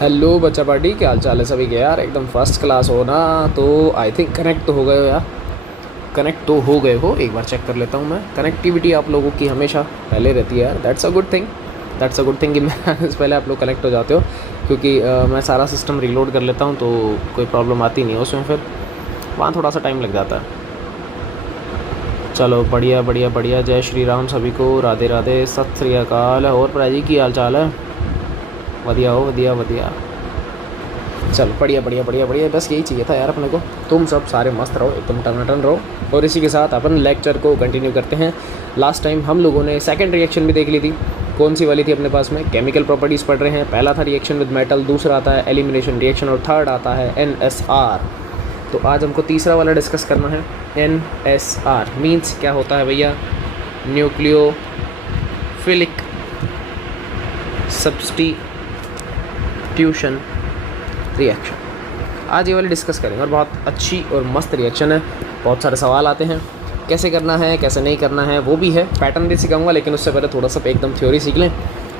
Hello बच्चा party, क्या हाल चाल है सभी के यार? एकदम फर्स्ट क्लास हो ना? तो आई थिंक कनेक्ट तो हो गए हो यार। कनेक्ट तो हो गए हो, एक बार चेक कर लेता हूँ मैं। कनेक्टिविटी आप लोगों की हमेशा पहले रहती है यार। That's a good thing. That's a good thing कि मैं से पहले आप लोग कनेक्ट हो जाते हो, क्योंकि मैं सारा सिस्टम रीलोड कर लेता हूँ तो कोई प्रॉब्लम आती नहीं है उसमें। फिर वहाँ थोड़ा सा टाइम लग जाता है। चलो बढ़िया बढ़िया बढ़िया। जय श्री राम सभी को, राधे राधे, सत श्री अकाल। और प्राजी की हाल चाल है? बढ़िया हो, बढ़िया बढ़िया। चलो बढ़िया बढ़िया बढ़िया बढ़िया, बस यही चाहिए था यार अपने को। तुम सब सारे मस्त रहो, एकदम टनाटन रहो। और इसी के साथ अपन लेक्चर को कंटिन्यू करते हैं। लास्ट टाइम हम लोगों ने सेकंड रिएक्शन भी देख ली थी। कौन सी वाली थी अपने पास में? केमिकल प्रॉपर्टीज़ पढ़ रहे हैं। पहला था रिएक्शन विद मेटल, दूसरा आता है एलिमिनेशन रिएक्शन और थर्ड आता है NSR। तो आज हमको तीसरा वाला डिस्कस करना है। NSR मीन्स क्या होता है भैया? Nucleophilic substitution reaction. आज ये वाली डिस्कस करेंगे और बहुत अच्छी और मस्त रिएक्शन है। बहुत सारे सवाल आते हैं, कैसे करना है कैसे नहीं करना है वो भी है। पैटर्न भी सिखाऊंगा, लेकिन उससे पहले थोड़ा सा एकदम थ्योरी सीख लें।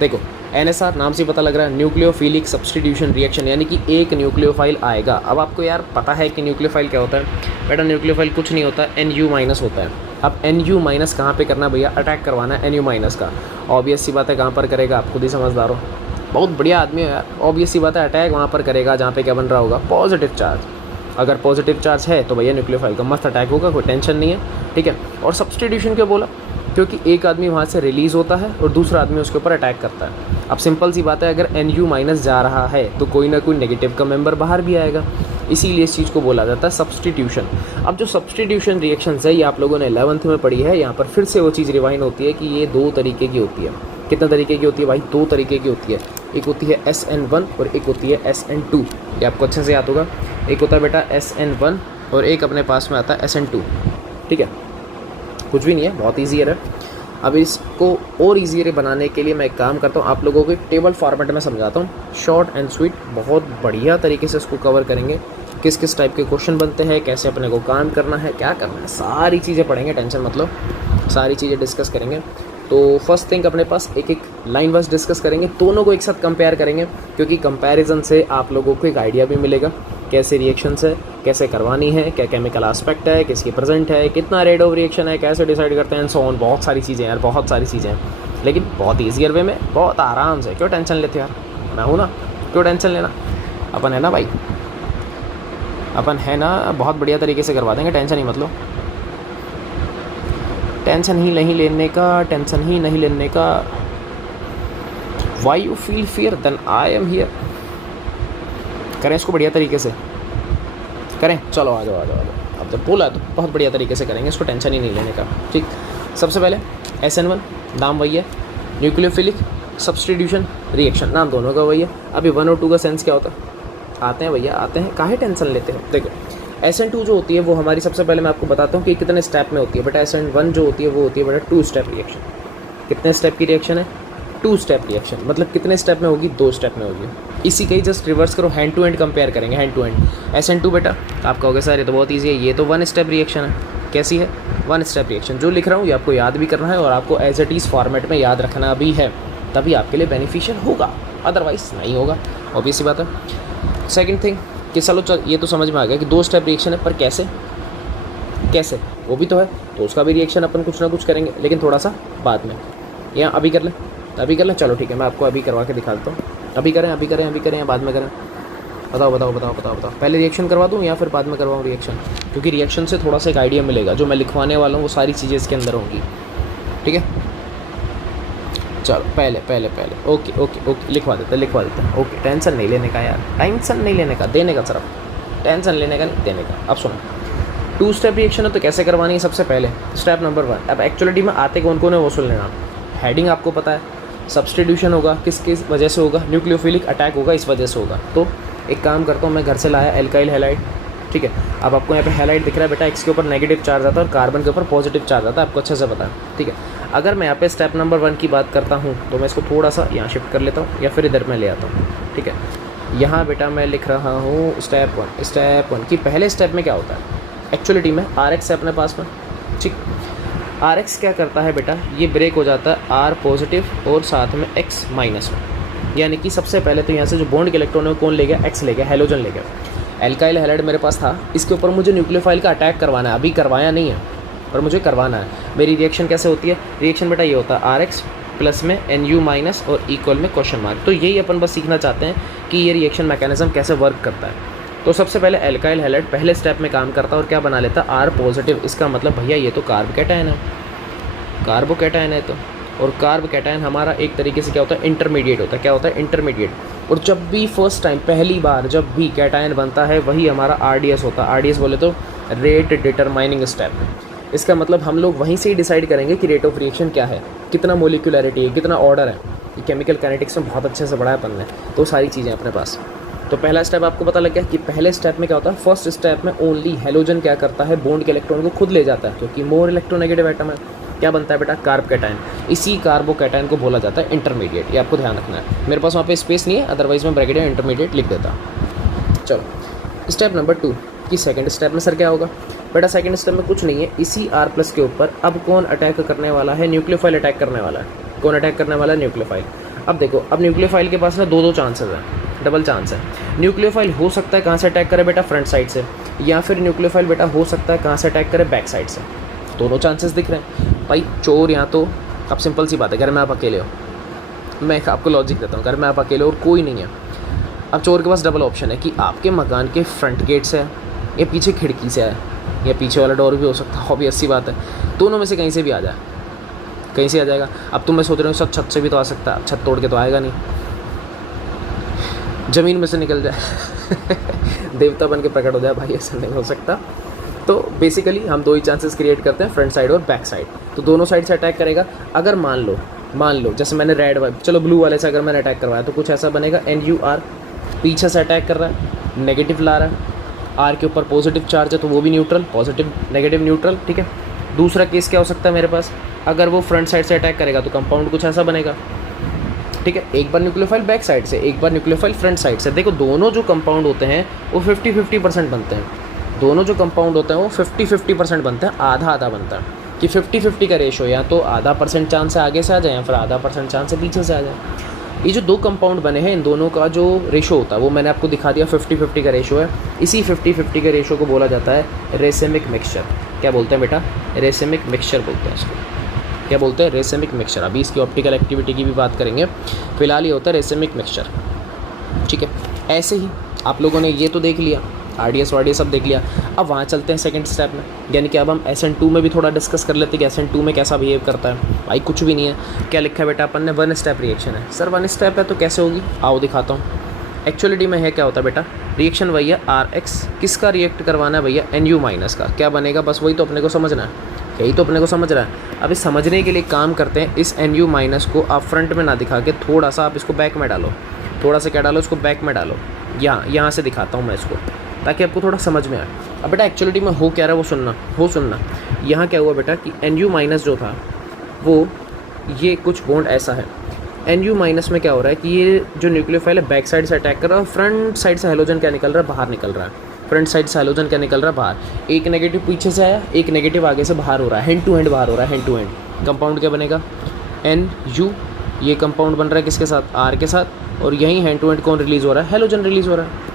देखो NSR नाम से पता लग रहा है, न्यूक्लियोफिलिक सब्स्टिट्यूशन रिएक्शन, यानी कि एक न्यूक्लियोफाइल आएगा। अब आपको यार पता है कि न्यूक्लियोफाइल क्या होता है? बेटा न्यूक्लियोफाइल कुछ नहीं होता, NU- होता है। अब NU- कहाँ पे करना भैया? अटैक करवाना है NU- का। ऑब्वियस सी बात है, कहाँ पर करेगा? आप खुद ही समझदार हो, बहुत बढ़िया आदमी है यार। ऑब्वियस सी बात है, अटैक वहाँ पर करेगा जहाँ पे क्या बन रहा होगा? Positive charge. अगर पॉजिटिव चार्ज है तो भैया न्यूक्लियोफाइल का मस्त अटैक होगा, कोई टेंशन नहीं है, ठीक है। और सब्स्टिट्यूशन क्यों बोला? क्योंकि एक आदमी वहाँ से रिलीज़ होता है और दूसरा आदमी उसके ऊपर अटैक करता है। अब सिंपल सी बात है, अगर NU- जा रहा है तो कोई ना कोई नेगेटिव का मेंबर बाहर भी आएगा, इसीलिए इस चीज़ को बोला जाता है सब्स्टिट्यूशन। अब जो सब्स्टिट्यूशन रिएक्शंस है ये आप लोगों ने 11th में पढ़ी है। यहाँ पर फिर से वो चीज़ रिवाइंड होती है कि ये दो तरीके की होती है। कितना तरीके की होती है भाई? दो तरीके की होती है। एक होती है SN1 और एक होती है SN2। ये आपको अच्छे से याद होगा। एक होता है बेटा SN1 और एक अपने पास में आता है SN2, ठीक है। कुछ भी नहीं है, बहुत ईजी है। अब इसको और ईजियर बनाने के लिए मैं एक काम करता हूँ, आप लोगों को टेबल फॉर्मेट में समझाता हूँ, शॉर्ट एंड स्वीट। बहुत बढ़िया तरीके से इसको कवर करेंगे। किस किस टाइप के क्वेश्चन बनते हैं, कैसे अपने को काम करना है, क्या करना है, सारी चीज़ें पढ़ेंगे। टेंशन मतलब, सारी चीज़ें डिस्कस करेंगे। तो फर्स्ट थिंग अपने पास एक एक लाइन वाइज डिस्कस करेंगे, दोनों को एक साथ कंपेयर करेंगे, क्योंकि कंपैरिजन से आप लोगों को एक आइडिया भी मिलेगा कैसे रिएक्शंस है, कैसे करवानी है, क्या केमिकल एस्पेक्ट है, किसकी प्रेजेंट है, कितना रेट ऑफ रिएक्शन है, कैसे डिसाइड करते हैं, सो ऑन। बहुत सारी चीज़ें यार, बहुत सारी चीज़ें हैं, लेकिन बहुत ईजियर वे में, बहुत आराम से। क्यों टेंशन लेते यार? मैं हूँ ना, क्यों टेंशन लेना? अपन है ना भाई, अपन है ना, बहुत बढ़िया तरीके से करवा देंगे। टेंशन ही मतलब, टेंशन ही नहीं लेने का, टेंशन ही नहीं लेने का। Why you feel fear then I am here. करें इसको बढ़िया तरीके से, करें। चलो आ जाओ आ जाओ आ जाओ। अब जब बोला तो बहुत बढ़िया तरीके से करेंगे इसको, टेंशन ही नहीं लेने का, ठीक। सबसे पहले SN1 नाम वही है, न्यूक्लियोफिलिक सब्स्टिट्यूशन रिएक्शन, नाम दोनों का वही है। अभी 1 और 2 का सेंस क्या होता है? आते हैं भैया, आते हैं, काहे टेंशन लेते हैं? देखो SN2 जो होती है वो हमारी, सबसे पहले मैं आपको बताता हूँ कि कितने स्टेप में होती है। बेटा SN1 जो होती है वो होती है बेटा 2 स्टेप रिएक्शन। कितने स्टेप की रिएक्शन है? 2 स्टेप रिएक्शन। मतलब कितने स्टेप में होगी? 2 स्टेप में होगी। इसी का ही जस्ट रिवर्स करो, हैंड टू हैंड कंपेयर करेंगे, हैंड टू हैंड। SN2 बेटा आप कहोगे सर ये तो बहुत ईजी है, ये तो 1 स्टेप रिएक्शन है। कैसी है? 1 स्टेप रिएक्शन। जो लिख रहा हूँ ये आपको याद भी करना है और आपको एज इट इज़ फॉर्मेट में याद रखना भी है, तभी आपके लिए बेनिफिशियल होगा, अदरवाइज नहीं होगा। ऑब्वियस सी बात है। सेकेंड थिंग कि चलो चल, ये तो समझ में आ गया कि 2 स्टेप रिएक्शन है, पर कैसे? कैसे वो भी तो है, तो उसका भी रिएक्शन अपन कुछ ना कुछ करेंगे, लेकिन थोड़ा सा बाद में। या अभी कर लें? अभी कर लें, चलो ठीक है, मैं आपको अभी करवा के दिखा देता हूँ। अभी करें, अभी करें, अभी करें या बाद में करें? बताओ बताओ बताओ बताओ बताओ। पहले रिएक्शन करवा दूँ या फिर बाद में करवाऊँ रिएक्शन? क्योंकि रिएक्शन से थोड़ा सा एक आइडिया मिलेगा, जो मैं लिखवाने वाला हूँ वो सारी चीज़ें इसके अंदर होंगी, ठीक है। चलो पहले पहले पहले ओके ओके ओके, लिखवा देते हैं। ओके, टेंशन नहीं लेने का यार, टेंशन नहीं लेने का, देने का सिर्फ, टेंशन लेने का नहीं, देने का। अब सुनो, 2 स्टेप रिएक्शन है तो कैसे करवानी है? सबसे पहले स्टेप नंबर 1। अब एक्चुअलिटी में आते कौन कौन है वो सुन लेना। हेडिंग आपको पता है, सब्स्टिट्यूशन होगा, किस किस वजह से होगा? न्यूक्लियोफिलिक अटैक होगा, इस वजह से होगा। तो एक काम करता हूँ, मैं घर से लाया एल्काइल हैलाइड, ठीक है। अब आपको यहाँ पे हैलाइड दिख रहा है बेटा, एक्स के ऊपर नेगेटिव चार्ज आता है और कार्बन के ऊपर पॉजिटिव चार्ज आता है, आपको अच्छे से पता है, ठीक है। अगर मैं यहाँ पे स्टेप नंबर 1 की बात करता हूँ तो मैं इसको थोड़ा सा यहाँ शिफ्ट कर लेता हूँ या फिर इधर मैं ले आता हूँ, ठीक है। यहाँ बेटा मैं लिख रहा हूँ स्टेप 1। स्टेप 1 की पहले स्टेप में क्या होता है? एक्चुअलिटी में RX है अपने पास में, ठीक। RX क्या करता है बेटा? ये ब्रेक हो जाता है R पॉजिटिव और साथ में X माइनस में, यानी कि सबसे पहले तो यहाँ से जो बॉन्ड के इलेक्ट्रॉन है कौन ले गया, एक्स ले गया, हेलोजन ले गया। एल्काइल हैलाइड मेरे पास था, इसके ऊपर मुझे न्यूक्लियोफाइल का अटैक करवाना है, अभी करवाया नहीं है पर मुझे करवाना है। मेरी रिएक्शन कैसे होती है, रिएक्शन बेटा ये होता है आर एक्स प्लस में NU माइनस और इक्वल में क्वेश्चन मार्क। तो यही अपन बस सीखना चाहते हैं कि ये रिएक्शन मैकेनिज्म कैसे वर्क करता है। तो सबसे पहले एल्काइल हैलाइड पहले स्टेप में काम करता है और क्या बना लेता है, R पॉजिटिव। इसका मतलब भैया ये तो कार्बोकैटायन है, कार्बोकैटायन है तो। और कार्बोकैटायन हमारा एक तरीके से क्या होता है, इंटरमीडिएट होता है। क्या होता है, इंटरमीडिएट। और जब भी फर्स्ट टाइम पहली बार जब भी कैटायन बनता है वही हमारा RDS होता है। RDS बोले तो रेट डिटरमाइनिंग स्टेप। इसका मतलब हम लोग वहीं से ही डिसाइड करेंगे कि रेट ऑफ रिएक्शन क्या है, कितना मोलिकुलरिटी है, कितना ऑर्डर है। ये केमिकल काइनेटिक्स में बहुत अच्छे से पढ़ा है अपन ने, तो सारी चीज़ें अपने पास। तो पहला स्टेप आपको पता लग गया कि पहले स्टेप में क्या होता है। फर्स्ट स्टेप में ओनली हेलोजन क्या करता है, बॉन्ड के इलेक्ट्रॉन को खुद ले जाता है, क्योंकि मोर इलेक्ट्रोनेगेटिव एटम है। क्या बनता है बेटा, कार्बोकैटायन। इसी कार्बोकैटायन को बोला जाता है इंटरमीडिएट। ये आपको ध्यान रखना है। मेरे पास वहाँ पे स्पेस नहीं है, अदरवाइज मैं ब्रैकेट में इंटरमीडिएट लिख देता। चलो स्टेप नंबर 2 कि सेकंड स्टेप में सर क्या होगा बेटा। सेकंड स्टेप में कुछ नहीं है, इसी R+ के ऊपर अब कौन अटैक करने वाला है, न्यूक्लियोफाइल अटैक करने वाला है। कौन अटैक करने वाला है, न्यूक्लियोफाइल। अब देखो, अब न्यूक्लियोफाइल के पास ना दो चांसेस है, डबल चांस है। न्यूक्लियोफाइल हो सकता है कहाँ से अटैक करे बेटा, फ्रंट साइड से, या फिर न्यूक्लियोफाइल बेटा हो सकता है कहाँ से अटैक करे, बैक साइड से। दोनों चांसेस दिख रहे हैं भाई। चोर यहाँ तो अब सिंपल सी बात है, घर में आप अकेले हो, मैं आपको लॉजिक देता हूँ, घर में आप अकेले हो और कोई नहीं है। अब चोर के पास डबल ऑप्शन है कि आपके मकान के फ्रंट गेट से है या पीछे खिड़की से है या पीछे वाला डोर भी हो सकता है, ऑब्वियस सी बात है। दोनों में से कहीं से भी आ जाए, कहीं से आ जाएगा। अब तुम मैं सोच रहा हूँ सर छत से भी तो आ सकता है, छत तोड़ के तो आएगा नहीं, ज़मीन में से निकल जाए देवता बन के प्रकट हो जाए, भाई ऐसा नहीं हो सकता। तो बेसिकली हम दो ही चांसेस क्रिएट करते हैं, फ्रंट साइड और बैक साइड। तो दोनों साइड से अटैक करेगा। अगर मान लो जैसे मैंने रेड वाले, चलो ब्लू वाले से अगर मैंने अटैक करवाया तो कुछ ऐसा बनेगा, NUR पीछे से अटैक कर रहा है, नेगेटिव ला रहा है, R के ऊपर पॉजिटिव चार्ज है तो वो भी न्यूट्रल, पॉजिटिव नेगेटिव न्यूट्रल, ठीक है। दूसरा केस क्या हो सकता है मेरे पास, अगर वो फ्रंट साइड से अटैक करेगा तो कंपाउंड कुछ ऐसा बनेगा, ठीक है। एक बार न्यूक्लियोफाइल बैक साइड से, एक बार न्यूक्लियोफाइल फ्रंट साइड से। देखो दोनों जो कंपाउंड होते हैं वो 50-50% बनते हैं। दोनों जो कंपाउंड होते हैं वो 50-50% बनते हैं, आधा आधा बनता है कि 50-50 का रेशो या तो आधा % चांस है आगे से आ जाए या फिर आधा % चांस है पीछे से आ जाए। ये जो दो कंपाउंड बने हैं इन दोनों का जो रेशो होता है वो मैंने आपको दिखा दिया, 50-50 का रेशो है। इसी 50-50 के रेशो को बोला जाता है रेसेमिक मिक्सचर। क्या बोलते हैं बेटा, रेसेमिक मिक्सचर बोलते हैं इसको। क्या बोलते हैं, रेसेमिक मिक्सचर। अभी इसकी ऑप्टिकल एक्टिविटी की भी बात करेंगे, फिलहाल ये होता है रेसेमिक मिक्सचर, ठीक है। ऐसे ही आप लोगों ने ये तो देख लिया, RDS वार्डियस सब देख लिया। अब वहाँ चलते हैं सेकंड स्टेप में, यानी कि अब हम SN2 में भी थोड़ा डिस्कस कर लेते हैं कि SN2 में कैसा बिहेव करता है। भाई कुछ भी नहीं है, क्या लिखा है बेटा अपन ने, 1 स्टेप रिएक्शन है। सर 1 स्टेप है तो कैसे होगी, आओ दिखाता हूँ। एक्चुअलिटी में है क्या होता है बेटा, रिएक्शन वही है RX, किसका रिएक्ट करवाना है भैया, NU माइनस का। क्या बनेगा, बस वही तो अपने को समझना है, यही तो अपने को समझ रहा है। अब इस समझने के लिए काम करते हैं, इस NU माइनस को आप फ्रंट में ना दिखा के थोड़ा सा आप इसको बैक में डालो, थोड़ा सा क्या डालो, इसको बैक में डालो। यहाँ से दिखाता हूँ मैं इसको ताकि आपको थोड़ा समझ में आए। अब बेटा एक्चुअलिटी में हो क्या रहा है वो सुनना। यहाँ क्या हुआ बेटा कि NU माइनस जो था वो ये कुछ बॉन्ड ऐसा है। NU माइनस में क्या हो रहा है कि ये जो न्यूक्लियोफाइल है बैक साइड से अटैक कर रहा है और फ्रंट साइड से हेलोजन क्या निकल रहा है, बाहर निकल रहा है। फ्रंट साइड से हेलोजन क्या निकल रहा है, बाहर। एक नेगेटिव पीछे से आया, एक नेगेटिव आगे से बाहर हो रहा है, हैंड टू हैंड बाहर हो रहा है, हैंड टू हैंड। कंपाउंड क्या बनेगा, NU। ये कंपाउंड बन रहा है किसके साथ, R के साथ, और यहीं हैंड टू हैंड कौन रिलीज़ हो रहा है, हेलोजन रिलीज़ हो रहा है।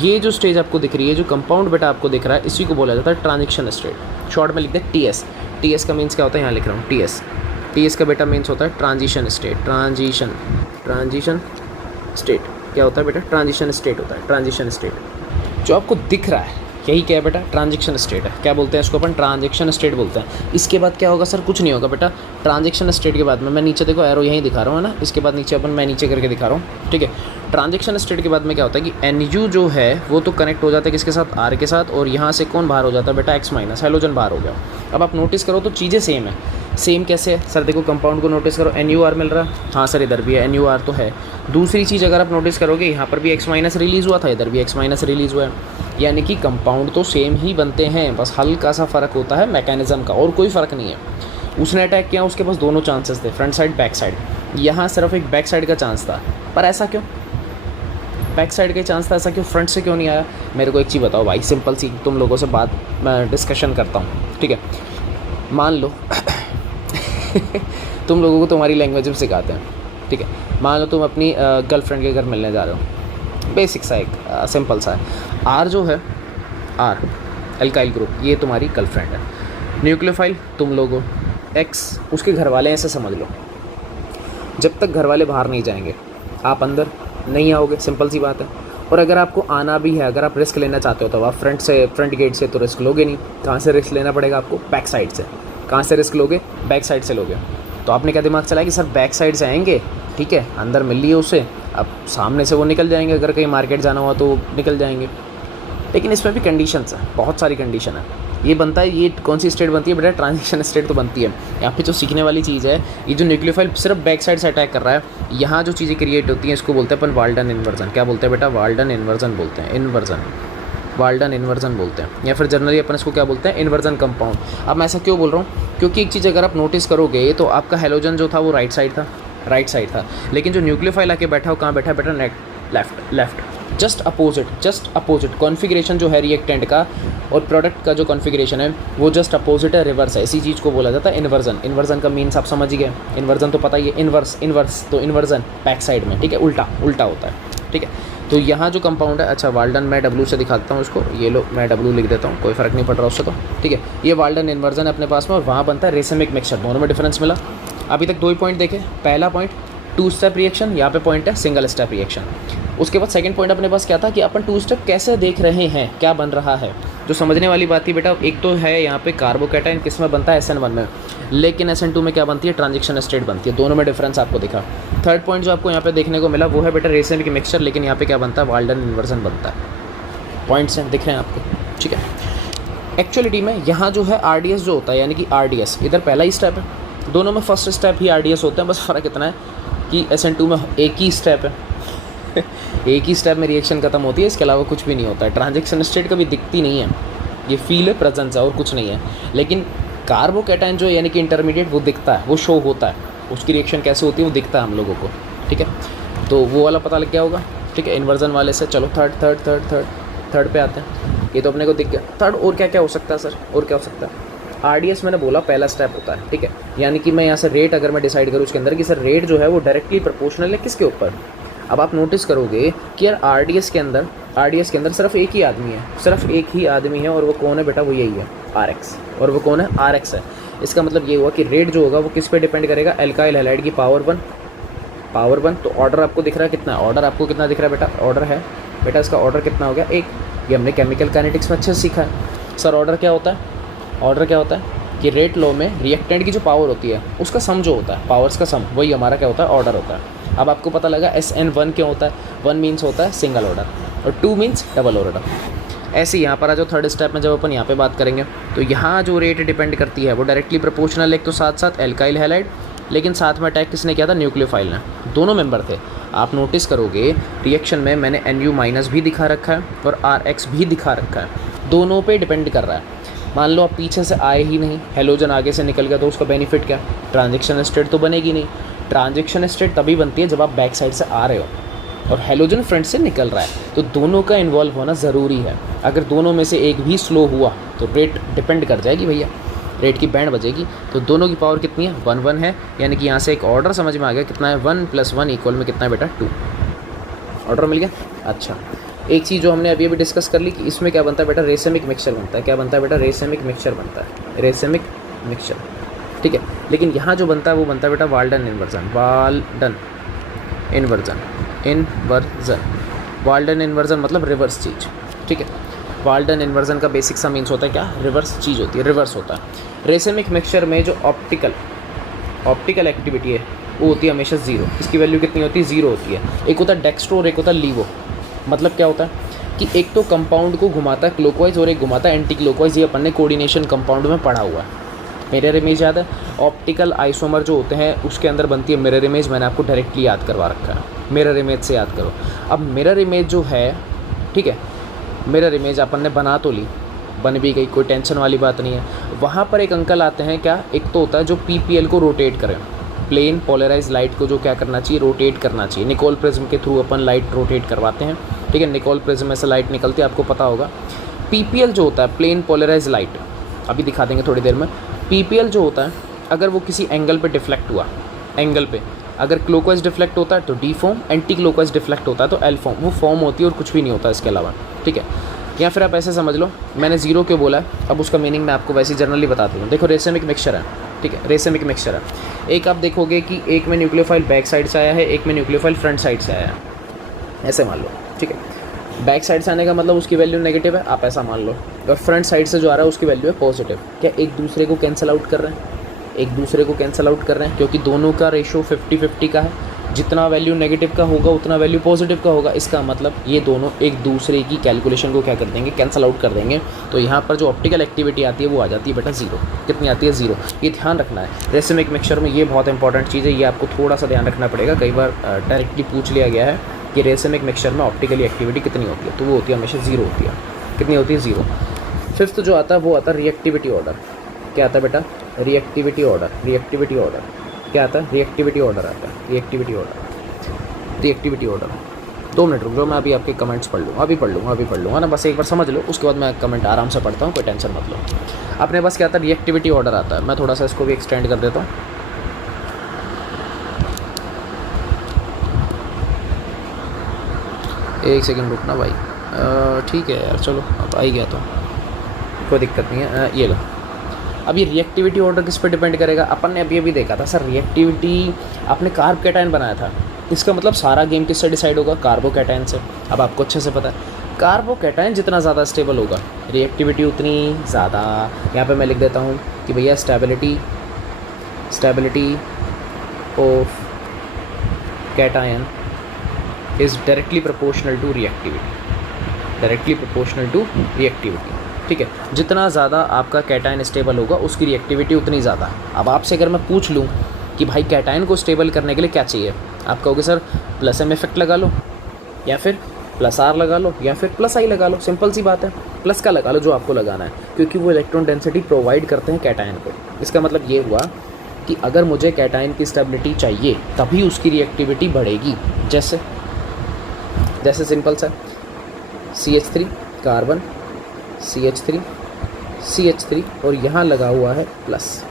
ये जो स्टेज आपको दिख रही है, जो कंपाउंड बेटा आपको दिख रहा है, इसी को बोला जाता है ट्रांजिशन स्टेट। शॉर्ट में लिखते हैं TS। TS का मीन्स क्या होता है, यहाँ लिख रहा हूँ TS का बेटा मीन्स होता है ट्रांजिशन स्टेट। ट्रांजिशन स्टेट क्या होता है बेटा, ट्रांजिशन स्टेट होता है, ट्रांजिशन स्टेट। जो आपको दिख रहा है यही क्या है बेटा, ट्रांजिशन स्टेट है। क्या बोलते हैं इसको अपन, ट्रांजिशन स्टेट बोलते हैं। इसके बाद क्या होगा सर, कुछ नहीं होगा बेटा। ट्रांजिशन स्टेट के बाद में मैं नीचे देखो एरो यहीं दिखा रहा हूँ ना, इसके बाद नीचे अपन मैं नीचे करके दिखा रहा हूँ, ठीक है। ट्रांजिशन स्टेट के बाद में क्या होता है कि NU जो है वो तो कनेक्ट हो जाता है किसके साथ, R के साथ, और यहाँ से कौन बाहर हो जाता है बेटा, X माइनस, हेलोजन बाहर हो गया। अब आप नोटिस करो तो चीज़ें सेम है। सेम कैसे है सर, देखो कंपाउंड को नोटिस करो, NUR मिल रहा है, हाँ सर इधर भी है NUR तो है। दूसरी चीज़ अगर आप नोटिस करोगे यहाँ पर भी X माइनस रिलीज़ हुआ था, इधर भी X माइनस रिलीज़ हुआ है, यानी कि कंपाउंड तो सेम ही बनते हैं, बस हल्का सा फ़र्क होता है मैकेनिज्म का, और कोई फ़र्क नहीं है। उसने अटैक किया, उसके पास दोनों चांसेस थे, फ्रंट साइड बैक साइड। यहाँ सिर्फ एक बैक साइड का चांस था, पर ऐसा क्यों, बैक साइड का चांस था, ऐसा क्यों, फ्रंट से क्यों नहीं आया। मेरे को एक चीज़ बताओ भाई, सिंपल सी तुम लोगों से बात मैं डिस्कशन करता हूँ, ठीक है। मान लो तुम लोगों को तुम्हारी लैंग्वेज में सिखाते हैं, ठीक है, मान लो तुम अपनी गर्लफ्रेंड के घर मिलने जा रहे हो, बेसिक सा एक सिंपल सा है। आर जो है, आर एल्काइल ग्रुप, ये तुम्हारी गर्लफ्रेंड है। न्यूक्लियोफाइल तुम लोग हो, एक्स उसके घर वाले, ऐसे समझ लो। जब तक घर वाले बाहर नहीं जाएंगे आप अंदर नहीं आओगे, सिंपल सी बात है। और अगर आपको आना भी है, अगर आप रिस्क लेना चाहते हो तो आप फ्रंट गेट से तो रिस्क लोगे नहीं। कहाँ से रिस्क लेना पड़ेगा आपको? बैक साइड से। कहाँ से रिस्क लोगे? बैक साइड से लोगे। तो आपने क्या दिमाग चलाया कि सर बैक साइड से आएंगे, ठीक है, अंदर मिल लिए उसे, अब सामने से वो निकल जाएंगे, अगर कहीं मार्केट जाना हुआ तो निकल जाएंगे। लेकिन इसमें भी कंडीशंस है, बहुत सारी कंडीशन है। ये बनता है, ये कौन सी स्टेट बनती है बेटा? ट्रांजिशन स्टेट तो बनती है। यहाँ पे जो सीखने वाली चीज़ है, ये जो न्यूक्लियोफाइल सिर्फ बैक साइड से अटैक कर रहा है, यहाँ जो चीज़ें क्रिएट होती हैं इसको बोलते हैं अपन वाल्डन इन्वर्जन। क्या बोलते हैं बेटा? वाल्डन इन्वर्जन बोलते हैं, इन्वर्जन, वाल्डन इन्वर्जन बोलते हैं, या फिर जनरली अपन इसको क्या बोलते हैं? Inversion compound. अब मैं ऐसा क्यों बोल रहा हूँ? क्योंकि एक चीज़ अगर आप नोटिस करोगे तो आपका हेलोजन जो था वो राइट साइड था, लेकिन जो न्यूक्लियोफाइल आके बैठा हो कहाँ बैठा बेटा? लेफ्ट, जस्ट अपोजिट कॉन्फ़िगरेशन जो है रिएक्टेंट का और प्रोडक्ट का जो कॉन्फ़िगरेशन है वो जस्ट अपोजिट है, रिवर्स है। इसी चीज़ को बोला जाता है इन्वर्जन। इन्वर्जन का मीन्स आप समझ ही गए, इन्वर्जन तो पता ही है, इन्वर्स तो इन्वर्जन बैक साइड में, ठीक है, उल्टा होता है, ठीक है। तो यहाँ जो कंपाउंड है, अच्छा वाल्डन मैं डब्ल्यू से दिखाता हूँ इसको, ये लो मैं डब्ल्यू लिख देता हूँ, कोई फ़र्क नहीं पड़ रहा उससे तो, ठीक है। ये वाल्डन इन्वर्जन है अपने पास में और वहाँ बनता है रेसेमिक मिक्सचर। दोनों में डिफरेंस मिला। अभी तक 2 ही पॉइंट देखे। पहला पॉइंट 2 स्टेप रिएक्शन, यहाँ पे पॉइंट है सिंगल स्टेप रिएक्शन। उसके बाद सेकंड पॉइंट अपने पास क्या था कि अपन 2 स्टेप कैसे देख रहे हैं, क्या बन रहा है। जो समझने वाली बात थी बेटा, एक तो है यहाँ पे कार्बोकैटायन किस में बनता है? SN1 में, लेकिन SN2 में क्या बनती है? ट्रांजिशन स्टेट बनती है। दोनों में डिफरेंस आपको दिखा। थर्ड पॉइंट जो आपको यहाँ पे देखने को मिला वो है बेटा रेसेमिक मिक्सचर, लेकिन यहाँ पे क्या बनता है? वाल्डन इन्वर्जन बनता है। पॉइंट्स हैं, दिख रहे हैं आपको, ठीक है। एक्चुअलिटी में यहाँ जो है RDS जो होता है, यानी कि RDS इधर पहला ही स्टेप है। दोनों में फर्स्ट स्टेप ही RDS होते हैं, बस फ़र्क इतना है कि SN2 में एक ही स्टेप है एक ही स्टेप में रिएक्शन खत्म होती है, इसके अलावा कुछ भी नहीं होता है। ट्रांजिशन स्टेट कभी दिखती नहीं है, ये फील है, प्रेजेंस है और कुछ नहीं है। लेकिन कार्बोकैटायन जो यानी कि इंटरमीडिएट वो दिखता है, वो शो होता है, उसकी रिएक्शन कैसे होती है वो दिखता है हम लोगों को, ठीक है। तो वो वाला पता लग गया होगा, ठीक है, इन्वर्जन वाले से। चलो थर्ड पे आते हैं। ये तो अपने को दिख गया। थर्ड और क्या क्या हो सकता है सर? और क्या हो सकता है? RDS मैंने बोला पहला स्टेप होता है, ठीक है, यानी कि मैं यहाँ से रेट अगर मैं डिसाइड करूँ उसके अंदर कि सर रेट जो है वो डायरेक्टली प्रोपोर्शनल है किसके ऊपर। अब आप नोटिस करोगे कि यार RDS के अंदर सिर्फ एक ही आदमी है, और वो कौन है बेटा? वो यही है, RX। और वो कौन है? RX है। इसका मतलब ये हुआ कि रेट जो होगा वो किस पे डिपेंड करेगा? एल्काइल हैलाइड की पावर 1। तो ऑर्डर आपको दिख रहा है कितना? ऑर्डर आपको कितना दिख रहा है बेटा? ऑर्डर है बेटा, इसका ऑर्डर कितना हो गया? 1। ये हमने केमिकल काइनेटिक्स में अच्छे से सीखा है। सर ऑर्डर क्या होता है? कि रेट लॉ में रिएक्टेंट की जो पावर होती है उसका सम जो होता है, पावर्स का सम, वही हमारा क्या होता है? ऑर्डर होता है। अब आपको पता लगा SN1 क्यों होता है? 1 मीन्स होता है सिंगल ऑर्डर और 2 मीन्स डबल ऑर्डर। ऐसे यहाँ पर आ जाओ थर्ड स्टेप में, जब अपन यहाँ पे बात करेंगे तो यहाँ जो रेट डिपेंड करती है वो डायरेक्टली प्रोपोर्शनल, एक तो साथ एल्काइल हैलाइड, लेकिन साथ में अटैक किसने किया था? न्यूक्लियोफाइल ने। दोनों मेंबर थे। आप नोटिस करोगे रिएक्शन में मैंने NU- भी दिखा रखा है और RX भी दिखा रखा है, दोनों पे डिपेंड कर रहा है। मान लो आप पीछे से आए ही नहीं, हेलोजन आगे से निकल गया, तो उसका बेनिफिट क्या? ट्रांजिशन स्टेट तो बनेगी नहीं। ट्रांजिशन स्टेट तभी बनती है जब आप बैक साइड से आ रहे हो और हेलोजन फ्रंट से निकल रहा है, तो दोनों का इन्वॉल्व होना ज़रूरी है। अगर दोनों में से एक भी स्लो हुआ तो रेट डिपेंड कर जाएगी भैया, रेट की बैंड बजेगी। तो दोनों की पावर कितनी है? 1 है, यानी कि यहाँ से एक ऑर्डर समझ में आ गया कितना है? 1 + 1 इक्वल में कितना है बेटा? 2। ऑर्डर मिल गया। अच्छा, एक चीज़ जो हमने अभी डिस्कस कर ली कि इसमें क्या बनता है बेटा? रेसेमिक मिक्सचर बनता है। क्या बनता है बेटा? रेसेमिक मिक्सचर बनता है, रेसेमिक मिक्सचर, ठीक है। लेकिन यहाँ जो बनता है वो बनता है बेटा वाल्डन इन्वर्जन। वाल्डन इन्वर्जन मतलब रिवर्स चीज़, ठीक है। वाल्डन इन्वर्जन का बेसिक सा मीन्स होता है क्या? रिवर्स चीज़ होती है, रिवर्स होता है। रेसेमिक मिक्सचर में जो ऑप्टिकल एक्टिविटी है वो होती है हमेशा 0। इसकी वैल्यू कितनी होती है? 0 होती है। एक होता है डेक्स्ट्रो और एक होता है लीवो। मतलब क्या होता है कि एक तो कंपाउंड को घुमाता है क्लॉकवाइज और एक घुमाता है एंटी क्लॉकवाइज। ये अपन ने कोऑर्डिनेशन कंपाउंड में पढ़ा हुआ है। मिरर इमेज याद है? ऑप्टिकल आइसोमर जो होते हैं उसके अंदर बनती है मिरर इमेज। मैंने आपको डायरेक्टली याद करवा रखा है, मिरर इमेज से याद करो। अब मिरर इमेज जो है, ठीक है, मिरर इमेज अपन ने बना तो ली, बन भी गई, कोई टेंशन वाली बात नहीं है। वहाँ पर एक अंकल आते हैं, क्या? एक तो होता है जो PPL को रोटेट करें, प्लेन पोलराइज लाइट को जो क्या करना चाहिए? रोटेट करना चाहिए। निकोल प्रिज्म के थ्रू अपन लाइट रोटेट करवाते हैं, ठीक है। निकोल प्रिज्म में से लाइट निकलती है, आपको पता होगा। PPL जो होता है प्लेन पोलराइज लाइट, अभी दिखा देंगे थोड़ी देर में। PPL जो होता है, अगर वो किसी एंगल पे डिफ्लेक्ट हुआ, एंगल पे, अगर क्लॉकवाइज डिफ्लेक्ट होता है तो D form, anti clockwise deflect होता है तो एल फॉर्म। वो फॉर्म होती है और कुछ भी नहीं होता इसके अलावा, ठीक है। या फिर आप ऐसे समझ लो, मैंने जीरो क्यों बोला है, अब उसका मीनिंग मैं आपको वैसे जनरली बताती हूँ। देखो रेसिमिक मिक्सचर है, ठीक है, रेसिमिक मिक्सचर है। एक आप देखोगे कि एक में न्यूक्लियोफाइल बैक साइड से आया है, एक में न्यूक्लियोफाइल फ्रंट साइड से आया है, ऐसे मान लो, ठीक है। बैक साइड से आने का मतलब उसकी वैल्यू नेगेटिव है, आप ऐसा मान लो, और फ्रंट साइड से जो आ रहा है उसकी वैल्यू है पॉजिटिव। क्या एक दूसरे को कैंसिल आउट कर रहे हैं, एक दूसरे को कैंसिल आउट कर रहे हैं, क्योंकि दोनों का रेशो 50-50 का है। जितना वैल्यू नेगेटिव का होगा उतना वैल्यू पॉजिटिव का होगा। इसका मतलब ये दोनों एक दूसरे की कैलकुलेशन को क्या कर देंगे, कैंसिल आउट कर देंगे। तो यहाँ पर जो ऑप्टिकल एक्टिविटी आती है वो आ जाती है बेटा जीरो। कितनी आती है, जीरो। ये ध्यान रखना है रेसिमिक मिक्सचर में, ये बहुत इंपॉर्टेंट चीज़ है, ये आपको थोड़ा सा ध्यान रखना पड़ेगा। कई बार डायरेक्टली पूछ लिया गया है कि रेसिमिक मिक्सचर में ऑप्टिकली एक्टिविटी कितनी होती है, तो वो होती है हमेशा जीरो होती है। कितनी होती है, जीरो। फिफ्थ जो आता है वो आता है रिएक्टिविटी ऑर्डर। क्या आता है बेटा, रिएक्टिविटी ऑर्डर। रिएक्टिविटी ऑर्डर क्या आता है, रिएक्टिविटी ऑर्डर आता है, reactivity order, reactivity order. 2 minute रुक जाओ, मैं अभी आपके कमेंट्स पढ़ लूँगा, अभी पढ़ लूँगा ना, बस एक बार समझ लो, उसके बाद मैं कमेंट आराम से पढ़ता हूँ, कोई टेंशन मत लो। अपने पास क्या आता है, रिएक्टिविटी ऑर्डर आता है। मैं थोड़ा सा इसको भी एक्सटेंड कर देता हूँ। एक सेकंड रुकना भाई, ठीक है यार, चलो अब आ ही गया तो कोई दिक्कत नहीं है। ये लो, अब ये रिएक्टिविटी ऑर्डर किस पे डिपेंड करेगा, अपन ने अभी देखा था सर, रिएक्टिविटी आपने कार्ब कैटायन बनाया था, इसका मतलब सारा गेम किससे डिसाइड होगा, कार्बोकैटायन से। अब आपको अच्छे से पता है, कार्बोकैटायन जितना ज़्यादा स्टेबल होगा रिएक्टिविटी उतनी ज़्यादा। यहाँ पे मैं लिख देता हूँ कि भैया stability of cation is directly proportional to reactivity, directly proportional to reactivity, ठीक है। जितना ज़्यादा आपका कैटायन स्टेबल होगा उसकी रिएक्टिविटी उतनी ज़्यादा। अब आपसे अगर मैं पूछ लूँ कि भाई कैटायन को स्टेबल करने के लिए क्या चाहिए, आप कहोगे सर प्लस एम इफेक्ट लगा लो, या फिर प्लस आर लगा लो, या फिर प्लस आई लगा लो। सिंपल सी बात है, प्लस का लगा लो जो आपको लगाना है, क्योंकि वो इलेक्ट्रॉन डेंसिटी प्रोवाइड करते हैं कैटायन को। इसका मतलब ये हुआ कि अगर मुझे कैटायन की स्टेबिलिटी चाहिए तभी उसकी रिएक्टिविटी बढ़ेगी। जैसे सिंपल सा CH3 कार्बन, CH3 और यहाँ लगा हुआ है प्लस।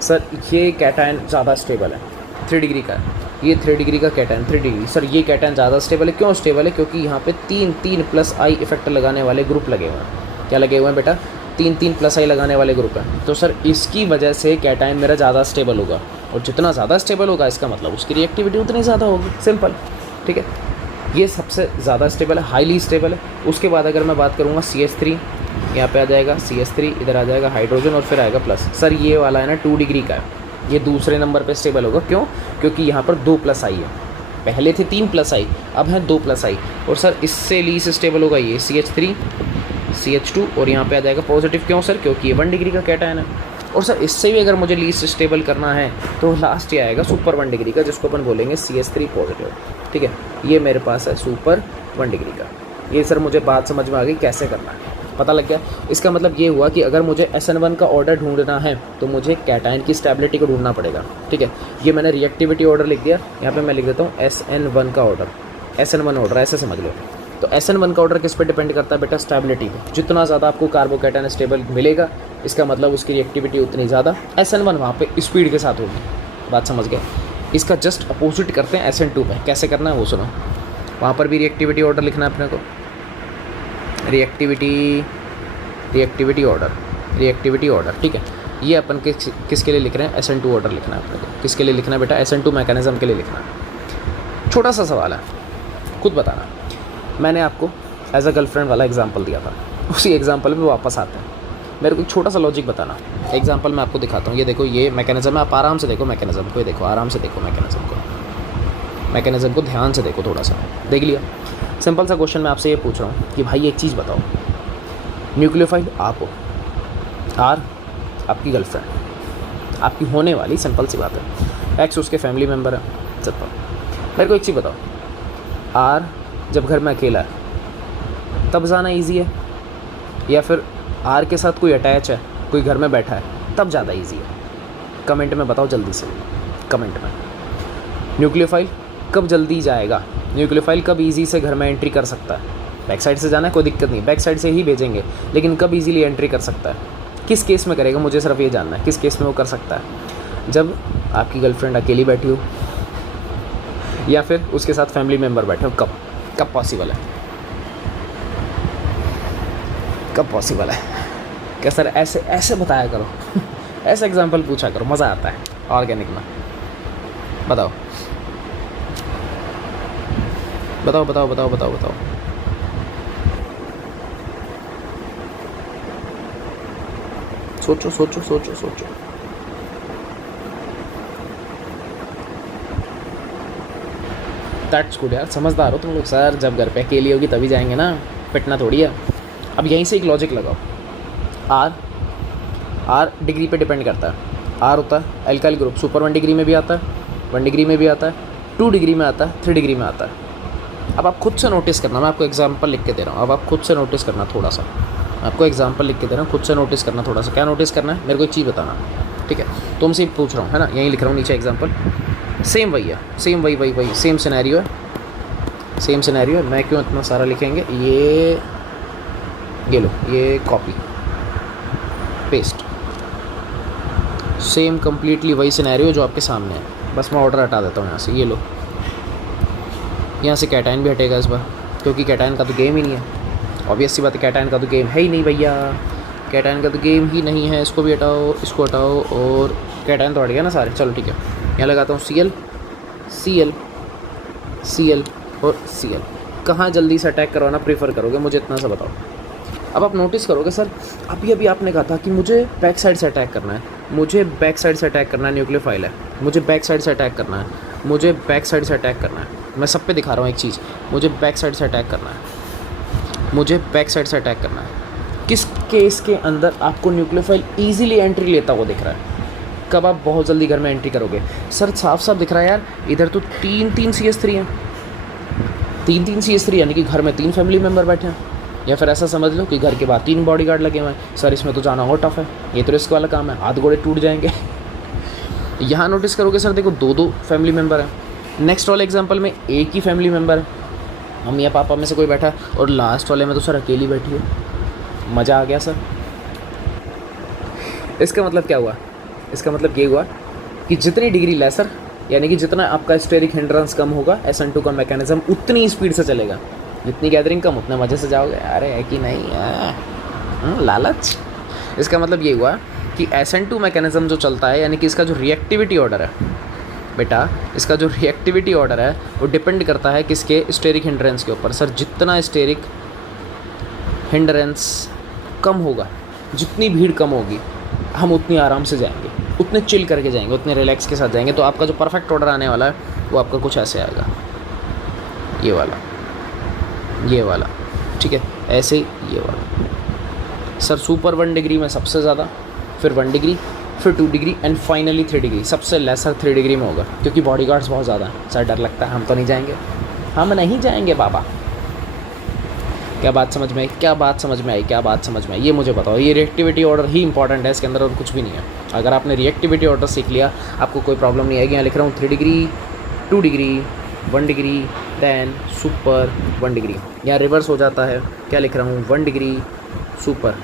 सर ये कैटायन ज़्यादा स्टेबल है, 3 डिग्री का है, ये 3 डिग्री का कैटायन, 3 डिग्री। सर ये कैटायन ज़्यादा स्टेबल है, क्यों स्टेबल है, क्योंकि यहाँ पे 3 प्लस आई इफेक्ट लगाने वाले ग्रुप लगे हुए हैं। क्या लगे हुए हैं बेटा, 3 प्लस आई लगाने वाले ग्रुप हैं। तो सर इसकी वजह से कैटायन मेरा ज़्यादा स्टेबल होगा, और जितना ज़्यादा स्टेबल होगा इसका मतलब उसकी रिएक्टिविटी उतनी ज़्यादा होगी, सिंपल, ठीक है। ये सबसे ज़्यादा स्टेबल है, हाईली स्टेबल है। उसके बाद अगर मैं बात करूँगा CH3, यहाँ पे आ जाएगा CH3, इधर आ जाएगा हाइड्रोजन और फिर आएगा प्लस। सर ये वाला है ना 2 डिग्री का है, ये दूसरे नंबर पे स्टेबल होगा, क्यों, क्योंकि यहाँ पर 2 प्लस आई है, पहले थे 3 प्लस आई, अब है 2 प्लस आई। और सर इससे लीस्ट स्टेबल होगा ये CH3, CH2 और यहाँ पे आ जाएगा पॉजिटिव, क्यों सर, क्योंकि ये 1 डिग्री का कैटायन है। और सर इससे भी अगर मुझे लीस्ट स्टेबल करना है तो लास्ट ये आएगा सुपर 1 डिग्री का, जिसको अपन बोलेंगे CH3 पॉजिटिव, ठीक है। ये मेरे पास है सुपर 1 डिग्री का। ये सर मुझे बात समझ में आ गई कैसे करना है, पता लग गया। इसका मतलब ये हुआ कि अगर मुझे SN1 का ऑर्डर ढूंढना है तो मुझे कैटायन की स्टेबिलिटी को ढूंढना पड़ेगा, ठीक है। ये मैंने रिएक्टिविटी ऑर्डर लिख दिया, यहाँ पे मैं लिख देता हूँ SN1 का ऑर्डर, SN1 ऑर्डर, ऐसे समझ लो। तो SN1 का ऑर्डर किस पे डिपेंड करता है बेटा, स्टेबिलिटी पे। जितना ज़्यादा आपको कार्बोकैटायन स्टेबल मिलेगा इसका मतलब उसकी रिएक्टिविटी उतनी ज़्यादा। SN1 वहाँ पे स्पीड के साथ होगी, बात समझ गए। इसका जस्ट अपोजिट करते हैं SN2 पे, कैसे करना है वो सुनो। वहाँ पर भी रिएक्टिविटी ऑर्डर लिखना है अपने को, रिएक्टिविटी ऑर्डर, ठीक है। ये अपन किसके लिए लिख रहे हैं, SN2 ऑर्डर लिखना है अपने को। किसके लिए लिखना है बेटा, SN2 मैकेनिज्म के लिए लिखना है। छोटा सा सवाल है, खुद बताना। मैंने आपको एज अ गर्लफ्रेंड वाला एग्जाम्पल दिया था, उसी एग्जाम्पल पे वापस आते हैं। मेरे को एक छोटा सा लॉजिक बताना। एग्जाम्पल मैं आपको दिखाता हूँ, ये देखो ये मैकेनिज्म है, आप आराम से देखो मैकेनिज्म को, ये देखो आराम से देखो मैकेनिज्म को ध्यान से देखो, थोड़ा सा देख लिया। सिंपल सा क्वेश्चन मैं आपसे ये पूछ रहा हूँ कि भाई एक चीज़ बताओ, न्यूक्लियोफाइल आप हो, आर आपकी गर्लफ्रेंड, आपकी होने वाली, सिंपल सी बात है, एक्स उसके फैमिली मेम्बर है, सिंपल। मेरे को एक चीज़ बताओ, आर जब घर में अकेला है तब जाना इजी है, या फिर आर के साथ कोई अटैच है, कोई घर में बैठा है तब ज़्यादा इजी है? कमेंट में बताओ जल्दी से, कमेंट में। न्यूक्लियोफाइल कब जल्दी जाएगा, न्यूक्लियोफाइल कब इजी से घर में एंट्री कर सकता है? बैक साइड से जाना है, कोई दिक्कत नहीं, बैक साइड से ही भेजेंगे, लेकिन कब इजीली एंट्री कर सकता है, किस केस में करेगा, मुझे सिर्फ ये जानना है, किस केस में वो कर सकता है? जब आपकी गर्लफ्रेंड अकेली बैठी हो, या फिर उसके साथ फैमिली मेम्बर बैठे हो, कब पॉसिबल है, कब पॉसिबल है? क्या सर ऐसे ऐसे बताया करो ऐसे एग्जांपल पूछा करो, मज़ा आता है ऑर्गेनिक में। बताओ बताओ बताओ बताओ बताओ बताओ। सोचो सोचो सोचो सोचो। दैट्स गुड यार, समझदार हो तुम लोग। सर जब घर पे अकेली होगी तभी जाएंगे ना, पिटना थोड़ी है। अब यहीं से एक लॉजिक लगाओ, आर डिग्री पे डिपेंड करता है। आर होता है एल्काइल ग्रुप, सुपर 1 डिग्री में भी आता है, 1 डिग्री में भी आता है, 2 डिग्री में आता है, 3 डिग्री में आता है। अब आप खुद से नोटिस करना, मैं आपको एग्जांपल लिख के दे रहा हूँ, अब आप खुद से नोटिस करना थोड़ा सा। आपको एग्जांपल लिख के दे रहा हूँ, खुद से नोटिस करना थोड़ा सा। क्या नोटिस करना है, मेरे को एक चीज़ बताना, ठीक है? तुमसे पूछ रहा हूँ, है ना, यहीं लिख रहा हूँ नीचे एग्जांपल। सेम वही है, सेम वही सेम सिनेरियो है, सेम सिनेरियो है। मैं क्यों इतना सारा लिखेंगे, ये लो, ये कॉपी पेस्ट, सेम कम्प्लीटली वही सिनेरियो जो आपके सामने है, बस मैं ऑर्डर हटा देता हूँ यहाँ से। ये लो, यहाँ से कैटाइन भी हटेगा इस बार, क्योंकि कैटाइन का तो गेम ही नहीं है। ऑब्वियस सी बात है, कैटाइन का तो गेम है ही नहीं भैया, कैटाइन का तो गेम ही नहीं है। इसको भी हटाओ, इसको हटाओ, और कैटाइन तो हट गया ना सारे। चलो ठीक है, यहाँ लगाता हूँ Cl और Cl। कहाँ जल्दी से अटैक करवाना प्रीफर करोगे, मुझे इतना सा बताओ। अब आप नोटिस करोगे सर, अभी आपने कहा था कि मुझे बैक साइड से अटैक करना है, मुझे बैक साइड से अटैक करना है, न्यूक्लियोफाइल है, मुझे बैक साइड से अटैक करना है, मुझे बैक साइड से अटैक करना है। मैं सब पे दिखा रहा हूँ एक चीज़, मुझे बैक साइड से अटैक करना है, मुझे बैक साइड से अटैक करना है। किस केस के अंदर आपको न्यूक्लियोफाइल ईजिली एंट्री लेता हुआ दिख रहा है? कब आप बहुत जल्दी घर में एंट्री करोगे। सर साफ साफ दिख रहा है यार, इधर तो 3 CS3 हैं, 3 CS3, यानी कि घर में 3 फैमिली मेम्बर बैठे हैं। या फिर ऐसा समझ लो कि घर के बाहर 3 बॉडीगार्ड लगे हुए हैं। सर इसमें तो जाना और टफ है, ये तो रिस्क वाला काम है, हाथ घोड़े टूट जाएंगे यहाँ नोटिस करोगे सर, देखो 2 फैमिली मेम्बर हैं। नेक्स्ट वाले एग्जांपल में एक ही फैमिली मेम्बर है, मम्मी या पापा में से कोई बैठा है, और लास्ट वाले में तो सर अकेली बैठी है। मज़ा आ गया सर। इसका मतलब क्या हुआ, इसका मतलब ये हुआ कि जितनी डिग्री लेसर, यानी कि जितना आपका स्टेरिक हिंड्रेंस कम होगा, SN2 का मैकेनिज्म उतनी स्पीड से चलेगा। जितनी गैदरिंग कम, उतने मज़े से जाओगे। अरे है कि नहीं है, लालच। इसका मतलब ये हुआ कि SN2 मैकेनिज्म जो चलता है, यानी कि इसका जो रिएक्टिविटी ऑर्डर है बेटा, इसका जो रिएक्टिविटी ऑर्डर है वो डिपेंड करता है किसके, स्टेरिक हिंड्रेंस के ऊपर। सर जितना स्टेरिक हिंड्रेंस कम होगा, जितनी भीड़ कम होगी, हम उतनी आराम से जाएंगे, उतने चिल करके जाएंगे, उतने रिलैक्स के साथ जाएंगे। तो आपका जो परफेक्ट ऑर्डर आने वाला है वो आपका कुछ ऐसे आएगा, ये वाला, ठीक है, ऐसे ही ये वाला। सर सुपर 1 डिग्री में सबसे ज़्यादा, फिर 1 डिग्री, फिर 2 डिग्री, एंड फाइनली 3 डिग्री। सबसे लेसर 3 डिग्री में होगा, क्योंकि बॉडीगार्ड्स बहुत ज़्यादा हैं। सर डर लगता है, हम तो नहीं जाएंगे, हम नहीं जाएंगे बाबा। क्या बात समझ में आई, क्या बात समझ में आई, ये मुझे बताओ। ये रिएक्टिविटी ऑर्डर ही इंपॉर्टेंट है, इसके अंदर और कुछ भी नहीं है। अगर आपने रिएक्टिविटी ऑर्डर सीख लिया, आपको कोई प्रॉब्लम नहीं आएगी। यहाँ लिख रहा हूँ 3 degree, 2 degree, 1 degree, then super 1 degree. यहाँ रिवर्स हो जाता है, क्या लिख रहा हूँ, 1 डिग्री, सुपर,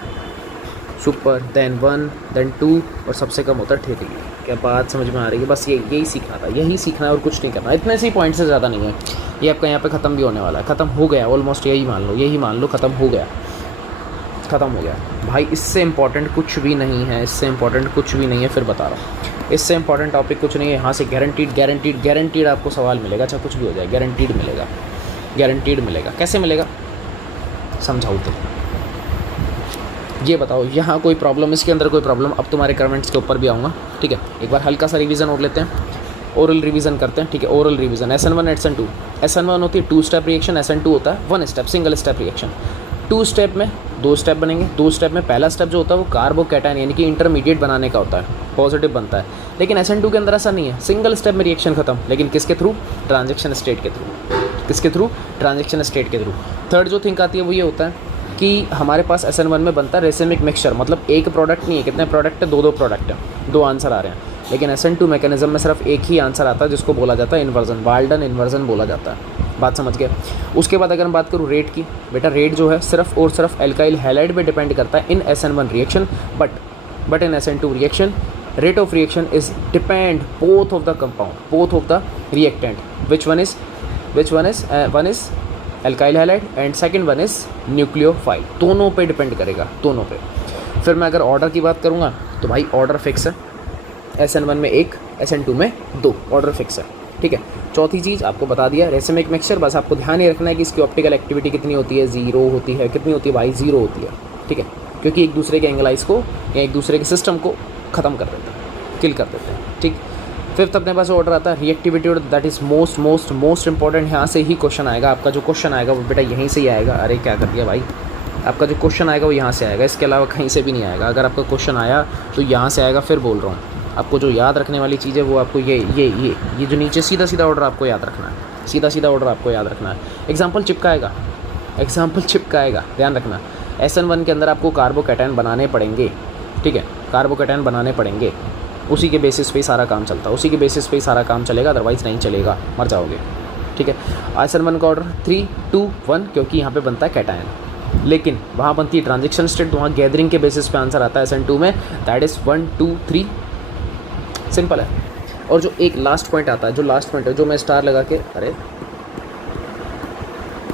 देन 1, देन 2, और सबसे कम होता है 3 डिग्री। क्या बात समझ में आ रही है? बस यही सीखना था, यही सीखना है और कुछ नहीं करना। इतने से ही पॉइंट से ज़्यादा नहीं है। ये आपका यहाँ पे ख़त्म भी होने वाला है, ख़त्म हो गया ऑलमोस्ट, यही मान लो ख़त्म हो गया भाई। इससे इंपॉर्टेंट कुछ भी नहीं है, फिर बता रहा हूँ, इससे इंपॉर्टेंट टॉपिक कुछ नहीं है। यहाँ से गारंटीड आपको सवाल मिलेगा, चाहे कुछ भी हो जाए, गारंटीड मिलेगा। कैसे मिलेगा समझाऊँ तो, ये बताओ। यहाँ कोई प्रॉब्लम, इसके अंदर कोई प्रॉब्लम, अब तुम्हारे कमेंट्स के ऊपर भी आऊँगा, ठीक है। एक बार हल्का सा रिवीजन और लेते हैं, ओरल रिवीजन करते हैं, ठीक है। Oral revision, SN1 SN2। SN1 होती है 2 स्टेप रिएक्शन, SN2 होता है 1 step, single step reaction. 2 step में 2 स्टेप बनेंगे। 2 स्टेप में पहला स्टेप जो होता है वो कार्बोकैटायन, यानी कि इंटरमीडिएट बनाने का होता है, पॉजिटिव बनता है। लेकिन SN2 के अंदर ऐसा नहीं है, सिंगल स्टेप में रिएक्शन खत्म। लेकिन किसके थ्रू, ट्रांजेक्शन स्टेट के थ्रू। थर्ड जो थिंक आती है वो ये होता है कि हमारे पास SN1 में बनता है रेसिमिक मिक्सचर, मतलब एक प्रोडक्ट नहीं है, कितने प्रोडक्ट है, 2 प्रोडक्ट है, 2 आंसर आ रहे हैं। लेकिन SN2 मैकेनिज्म में सिर्फ एक ही आंसर आता है, जिसको बोला जाता है इन्वर्जन, वाल्डन इन्वर्जन बोला जाता है। बात समझ गए? उसके बाद अगर हम बात करूँ रेट की, बेटा रेट जो है सिर्फ और सिर्फ एल्काइल हैलाइड पे डिपेंड करता है इन SN1 reaction, but in SN2 reaction Rate of reaction is depend both of the compound, both of the reactant. Which one is one is alkyl halide and second one is nucleophile. दोनों पे depend करेगा, दोनों पे. फिर मैं अगर order की बात करूँगा तो भाई ऑर्डर फिक्स है, SN1 में 1, SN2 में 2, ऑर्डर फिक्स है. ठीक है. चौथी चीज़ आपको बता दिया, रेसिमिक मिक्सचर. बस आपको ध्यान ये रखना है कि इसकी ऑप्टिकल एक्टिविटी कितनी होती है, 0 होती है. कितनी होती है भाई, 0 होती है. ठीक है, क्योंकि एक दूसरे के एंगलाइज को या एक दूसरे के सिस्टम को ख़त्म कर देते हैं, किल कर देते हैं. ठीक. फिफ्थ अपने पास ऑर्डर आता है reactivity order. That is most important. यहाँ से ही क्वेश्चन आएगा. आपका जो क्वेश्चन आएगा वो बेटा यहीं से ही आएगा. अरे क्या कर दिया भाई, आपका जो क्वेश्चन आएगा वो यहाँ से आएगा, इसके अलावा कहीं से भी नहीं आएगा. अगर आपका क्वेश्चन आया तो यहाँ से आएगा. फिर बोल रहा हूँ, आपको जो याद रखने वाली चीज़ है वो आपको ये जो नीचे सीधा ऑर्डर आपको याद रखना है. सीधा ऑर्डर आपको याद रखना है. एग्जाम्पल चिपकाएगा, ध्यान रखना. SN1 के अंदर आपको कार्बोकैटायन बनाने पड़ेंगे. ठीक है, कार्बोकैटायन बनाने पड़ेंगे. उसी के बेसिस पे ही सारा काम चलता है, उसी के बेसिस पे ही सारा काम चलेगा, अदरवाइज़ नहीं चलेगा, मर जाओगे. ठीक है. SN1 का ऑर्डर 3, 2, 1, क्योंकि यहाँ पे बनता है कैटायन, लेकिन वहाँ बनती है ट्रांजिशन स्टेट. तो वहाँ गैदरिंग के बेसिस पे आंसर आता है SN2 में. That is 1, 2, 3. सिंपल है. और जो एक लास्ट पॉइंट आता है, जो मैं स्टार लगा के,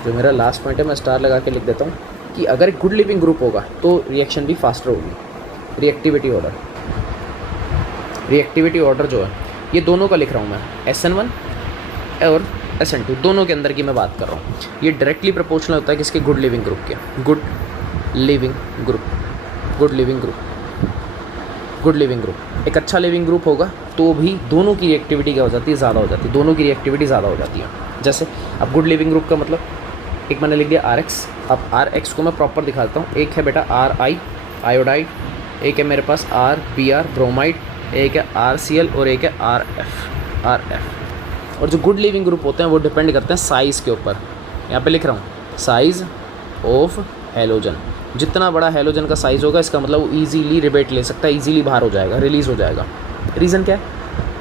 जो मेरा लास्ट पॉइंट है मैं स्टार लगा के लिख देता हूँ कि अगर गुड लिविंग ग्रुप होगा तो रिएक्शन भी फास्टर होगी. रिएक्टिविटी ऑर्डर जो है ये दोनों का लिख रहा हूँ मैं, SN1 और SN2 दोनों के अंदर की मैं बात कर रहा हूँ. ये डायरेक्टली प्रोपोर्शनल होता है किसके, गुड लिविंग ग्रुप के. गुड लिविंग ग्रुप एक अच्छा लिविंग ग्रुप होगा तो भी दोनों की रिएक्टिविटी क्या हो जाती है, ज़्यादा हो जाती है. दोनों की रिएक्टिविटी ज़्यादा हो जाती है. जैसे अब गुड लिविंग ग्रुप का मतलब, एक मैंने लिख दिया RX. अब RX को मैं प्रॉपर दिखाता हूँ. एक है बेटा RI आयोडाइड, एक है मेरे पास RBr ब्रोमाइड, एक है RCl और एक है RF. और जो गुड लिविंग ग्रुप होते हैं वो डिपेंड करते हैं साइज़ के ऊपर. यहाँ पे लिख रहा हूँ साइज़ ऑफ हेलोजन. जितना बड़ा हेलोजन का साइज़ होगा इसका मतलब वो ईजीली रिबेट ले सकता है, ईजीली बाहर हो जाएगा, रिलीज़ हो जाएगा. रीज़न क्या है,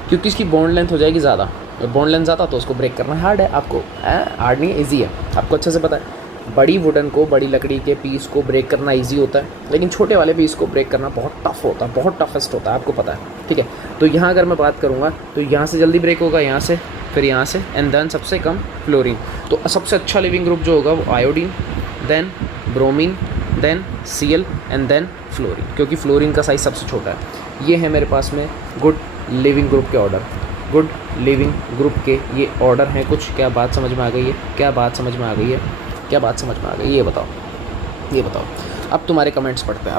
क्योंकि इसकी बॉन्ड लेंथ हो जाएगी ज़्यादा. बॉन्ड लेंथ ज़्यादा तो उसको ब्रेक करना हार्ड है. आपको हार्ड नहीं, ईजी है, आपको अच्छे से पता है. बड़ी वुडन को, बड़ी लकड़ी के पीस को ब्रेक करना इजी होता है, लेकिन छोटे वाले पीस को ब्रेक करना बहुत टफ होता है, बहुत टफेस्ट होता है, आपको पता है. ठीक है. तो यहाँ अगर मैं बात करूँगा तो यहाँ से जल्दी ब्रेक होगा, यहाँ से, फिर यहाँ से, एंड देन सबसे कम फ्लोरीन. तो सबसे अच्छा लिविंग ग्रुप जो होगा वो iodine, then bromine, then Cl and then fluorine, क्योंकि फ्लोरीन का साइज़ सबसे छोटा है. ये है मेरे पास में गुड लिविंग ग्रुप के ऑर्डर. गुड लिविंग ग्रुप के ये ऑर्डर हैं कुछ. क्या बात समझ में आ गई है, ये बताओ. अब तुम्हारे कमेंट्स पढ़ते हैं,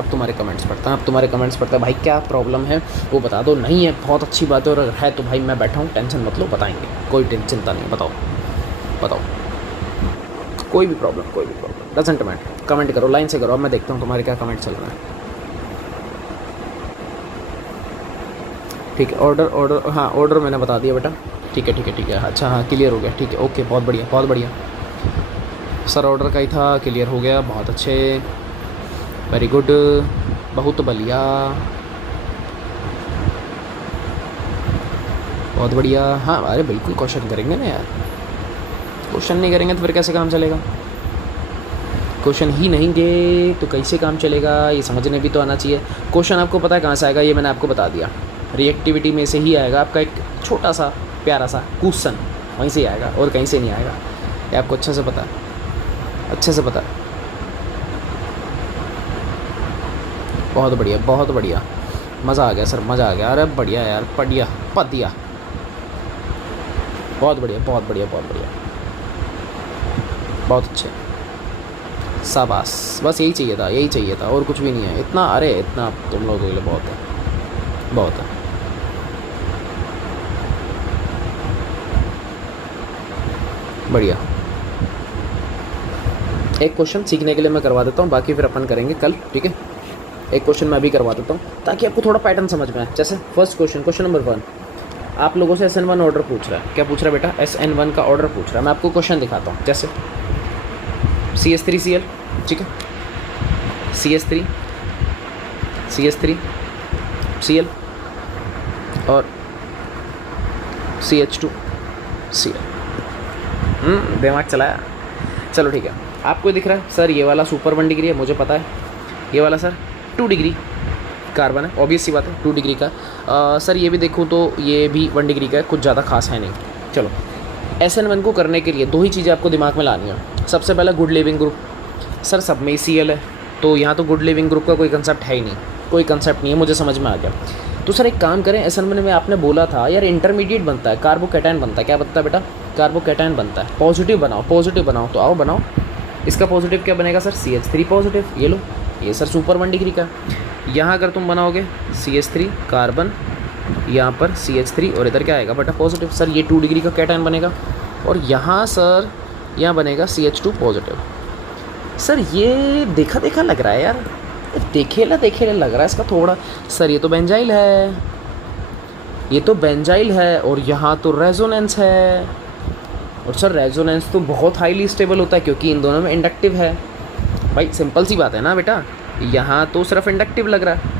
भाई क्या प्रॉब्लम है वो बता दो. नहीं है बहुत अच्छी बात है, और है तो भाई मैं बैठा हूँ, टेंशन मत लो, बताएंगे, कोई चिंता नहीं. बताओ कोई भी प्रॉब्लम डजंट मैटर. कमेंट करो, लाइन से करो. अब मैं देखता हूँ तुम्हारे क्या कमेंट चल रहा है. ठीक है. ऑर्डर हाँ, ऑर्डर मैंने बता दिया बेटा. ठीक है. अच्छा हाँ, क्लियर हो गया. ठीक है, ओके, बहुत बढ़िया सर. ऑर्डर का ही था, क्लियर हो गया, बहुत अच्छे, वेरी गुड, बहुत बढ़िया, बहुत बढ़िया. हाँ अरे बिल्कुल क्वेश्चन करेंगे ना यार. क्वेश्चन नहीं करेंगे तो फिर कैसे काम चलेगा. क्वेश्चन ही नहीं दे तो कैसे काम चलेगा, ये समझने भी तो आना चाहिए. क्वेश्चन आपको पता है कहाँ से आएगा, ये मैंने आपको बता दिया. रिएक्टिविटी में से ही आएगा. आपका एक छोटा सा प्यारा सा क्वेश्चन वहीं से ही आएगा और कहीं से नहीं आएगा. ये आपको अच्छे से पता है. बहुत बढ़िया. मज़ा आ गया सर, मज़ा आ गया. अरे बढ़िया यार, बढ़िया. बहुत बढ़िया. बहुत अच्छे, शाबाश. बस यही चाहिए था और कुछ भी नहीं है. इतना तुम लोगों के लिए बहुत है. बढ़िया. एक क्वेश्चन सीखने के लिए मैं करवा देता हूँ, बाकी फिर अपन करेंगे कल. ठीक है. एक क्वेश्चन मैं भी करवा देता हूँ ताकि आपको थोड़ा पैटर्न समझ में आए. जैसे फर्स्ट क्वेश्चन नंबर 1, आप लोगों से SN1 ऑर्डर पूछ रहा है. क्या पूछ रहा है बेटा, SN1 का ऑर्डर पूछ रहा है. मैं आपको क्वेश्चन दिखाता हूँ. जैसे CH3Cl. ठीक है, CH3 Cl और CH2Cl. दिमाग चलाया. चलो ठीक है. आपको दिख रहा है सर ये वाला सुपर 1 डिग्री है, मुझे पता है. ये वाला सर 2 डिग्री. कार्बन है, ऑब्वियस सी बात है 2 डिग्री का। सर ये भी देखूँ तो ये भी 1 डिग्री का है, कुछ ज़्यादा खास है नहीं। चलो SN1 को करने के लिए 2 ही चीज़ें आपको दिमाग में लानी है। सबसे पहला गुड लिविंग ग्रुप, सर सब में ही Cl है, तो यहाँ तो गुड लिविंग ग्रुप का कोई कंसेप्ट है ही नहीं, कोई कंसेप्ट नहीं है, मुझे समझ में आ गया। तो सर एक काम करें, SN1 में आपने बोला था यार इंटरमीडिएट बनता है, कार्बोकैटायन बनता है, क्या बनता है बेटा? कार्बोकैटायन बनता है। पॉजिटिव बनाओ, पॉजिटिव बनाओ, तो आओ बनाओ। इसका पॉजिटिव क्या बनेगा सर? CH3 positive. ये लो, ये सर सुपर 1 डिग्री का। यहाँ अगर तुम बनाओगे CH3 कार्बन, यहाँ पर CH3 और इधर क्या आएगा बेटा? पॉजिटिव। सर ये 2 डिग्री का कैटायन बनेगा। और यहाँ सर यहाँ बनेगा CH2 पॉजिटिव। सर ये देखा देखा लग रहा है यार, देखेला लग रहा है इसका थोड़ा। सर ये तो बेंजाइल है, ये तो बेंजाइल है, और यहाँ तो रेजोनेंस है। और सर रेजोनेंस तो बहुत हाईली स्टेबल होता है क्योंकि इन दोनों में इंडक्टिव है। भाई सिंपल सी बात है ना बेटा, यहाँ तो सिर्फ इंडक्टिव लग रहा है,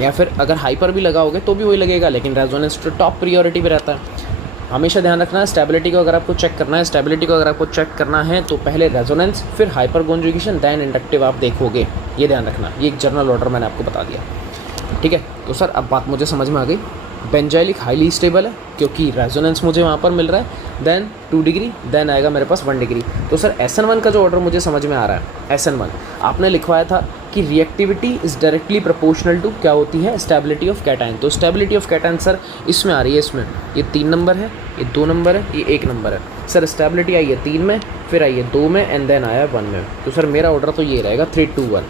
या फिर अगर हाइपर भी लगाओगे तो भी वही लगेगा, लेकिन रेजोनेंस तो टॉप प्रियोरिटी पे रहता है। हमेशा ध्यान रखना है स्टेबिलिटी को अगर आपको चेक करना है, स्टेबिलिटी को अगर आपको चेक करना है तो पहले रेजोनेंस, फिर हाइपर कॉन्जुगेशन, देन इंडक्टिव आप देखोगे। ये ध्यान रखना, ये एक जनरल ऑर्डर मैंने आपको बता दिया, ठीक है। तो सर अब बात मुझे समझ में आ गई, बेंजाइलिक हाईली स्टेबल है क्योंकि रेजोनेंस मुझे वहाँ पर मिल रहा है, देन 2 डिग्री, देन आएगा मेरे पास 1 डिग्री। तो सर SN1 का जो ऑर्डर मुझे समझ में आ रहा है, SN1 आपने लिखवाया था कि reactivity is directly proportional to क्या होती है? Stability of cation. तो स्टेबिलिटी ऑफ कैटायन सर इसमें आ रही है, इसमें ये 3 नंबर है, ये 2 नंबर है, ये 1 नंबर है। सर स्टेबिलिटी आई है 3 में, फिर आई है 2 में, एंड देन आया 1 में। तो सर मेरा ऑर्डर तो ये रहेगा 3, 2, 1,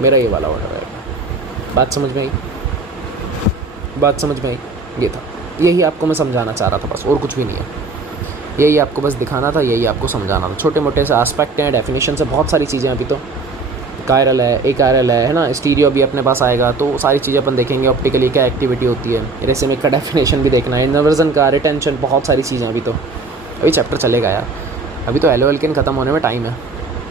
मेरा ये वाला ऑर्डर रहेगा। बात समझ में आई? बात समझ में आई? ये था, यही आपको मैं समझाना चाह रहा था बस, और कुछ भी नहीं है। यही आपको बस दिखाना था, यही आपको समझाना था। छोटे मोटे से एस्पेक्ट हैं, डेफिनेशन से बहुत सारी चीज़ें अभी तो कायरल है, ए कायरल है ना, स्टीरियो भी अपने पास आएगा, तो सारी चीज़ें अपन देखेंगे। ऑप्टिकली क्या एक्टिविटी होती है, रेसिमिक का डेफिनेशन भी देखना है, इन्वर्जन का, रिटेंशन, बहुत सारी चीज़ें अभी तो। अभी चैप्टर चलेगा यार, अभी तो हेलो एल्केन ख़त्म होने में टाइम है।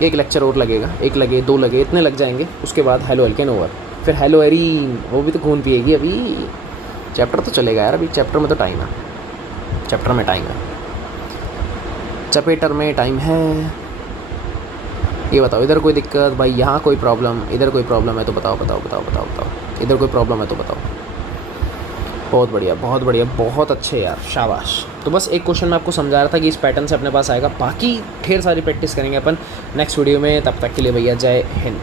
एक लेक्चर और लगेगा, 1 लगे, 2 लगे, इतने लग जाएंगे, उसके बाद हेलो एल्केन ओवर, फिर हेलो एरीन, वो भी तो खून पिएगी। अभी चैप्टर तो चलेगा यार, अभी चैप्टर में तो टाइम है, चैप्टर में टाइम है, चैप्टर में टाइम है। ये बताओ इधर कोई दिक्कत भाई, यहाँ कोई प्रॉब्लम, इधर कोई प्रॉब्लम है तो बताओ बताओ बताओ बताओ बताओ, इधर कोई प्रॉब्लम है तो बताओ। बहुत बढ़िया, बहुत बढ़िया, बहुत अच्छे यार, शाबाश। तो बस एक क्वेश्चन मैं आपको समझा रहा था कि इस पैटर्न से अपने पास आएगा, बाकी ढेर सारी प्रैक्टिस करेंगे अपन नेक्स्ट वीडियो में। तब तक के लिए भैया जय हिंद।